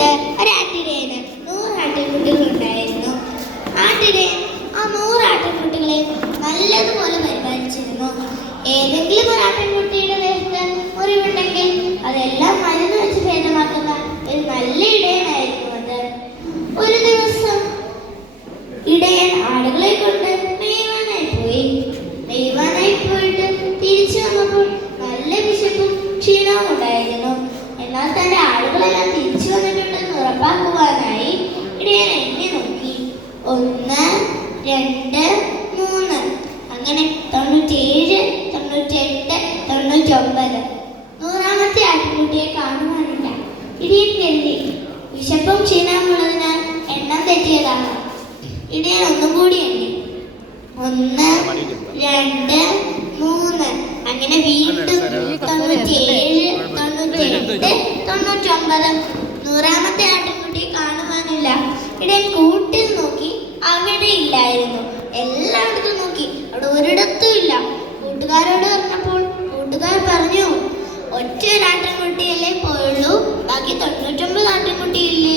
കാലത്ത് ഒരാട്ടിടയന് 100 ആട്ടിൻകുട്ടികളുണ്ടായിരുന്നു. ആട്ടിടയൻ ആ 100 ആട്ടിൻകുട്ടികളെ നല്ലതുപോലെ പരിപാലിച്ചിരുന്നു. ഏതെങ്കിലും ഒരു ആട്ടിൻകുട്ടിയുടെ ദേഹത്ത് മുറിവുണ്ടെങ്കിൽ അതെല്ലാം മരുന്ന് വെച്ച് ഭേദമാക്കുന്ന ഒരു നല്ല ഇടയനായിരുന്നു അത്. ഒരു ദിവസം ഇടയൻ ആടുകളെ കൊണ്ട് മേയുവാനായി പോയിട്ട് തിരിച്ചു വന്നപ്പോൾ നല്ല വിശപ്പും ക്ഷീണവും ഉണ്ടായിരുന്നു. എന്നാൽ തന്റെ ആടുകളെല്ലാം തിരിച്ചു വന്നിട്ടുണ്ടെന്ന് ഉറപ്പാക്കുവാനായി ഇടയൻ എണ്ണി നോക്കി. 1, 2, 3 അങ്ങനെ 97, 98, 99. 100-ാമത്തെ ആട്ടിൻകുട്ടിയെ കാണുവാനില്ല. ഇടയൻ കരുതി വിശപ്പും ക്ഷീണമുള്ളതിനാൽ എണ്ണം തെറ്റിയതാണ്. ഇടയൻ ഒന്നും കൂടി എണ്ണി. 1, 2, 3 അങ്ങനെ വീണ്ടും 97, 98, 99. 100-ാമത്തെ ആട്ടിൻകുട്ടിയെ കാണുവാനില്ല. ഇടയൻ കൂട്ടിൽ നോക്കി, അവിടെ ഇല്ലായിരുന്നു. എല്ലായിടത്തും നോക്കി, അവിടെ ഒരിടത്തും ഇല്ല. കൂട്ടുകാരോട് പറഞ്ഞപ്പോൾ കൂട്ടുകാർ പറഞ്ഞു, ഒറ്റ ഒരു ആട്ടിൻകുട്ടിയല്ലേ പോയുള്ളൂ, ബാക്കി 99 ആട്ടിൻകുട്ടിയില്ലേ?